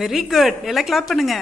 Very good எல்லாம் clap பண்ணுங்க.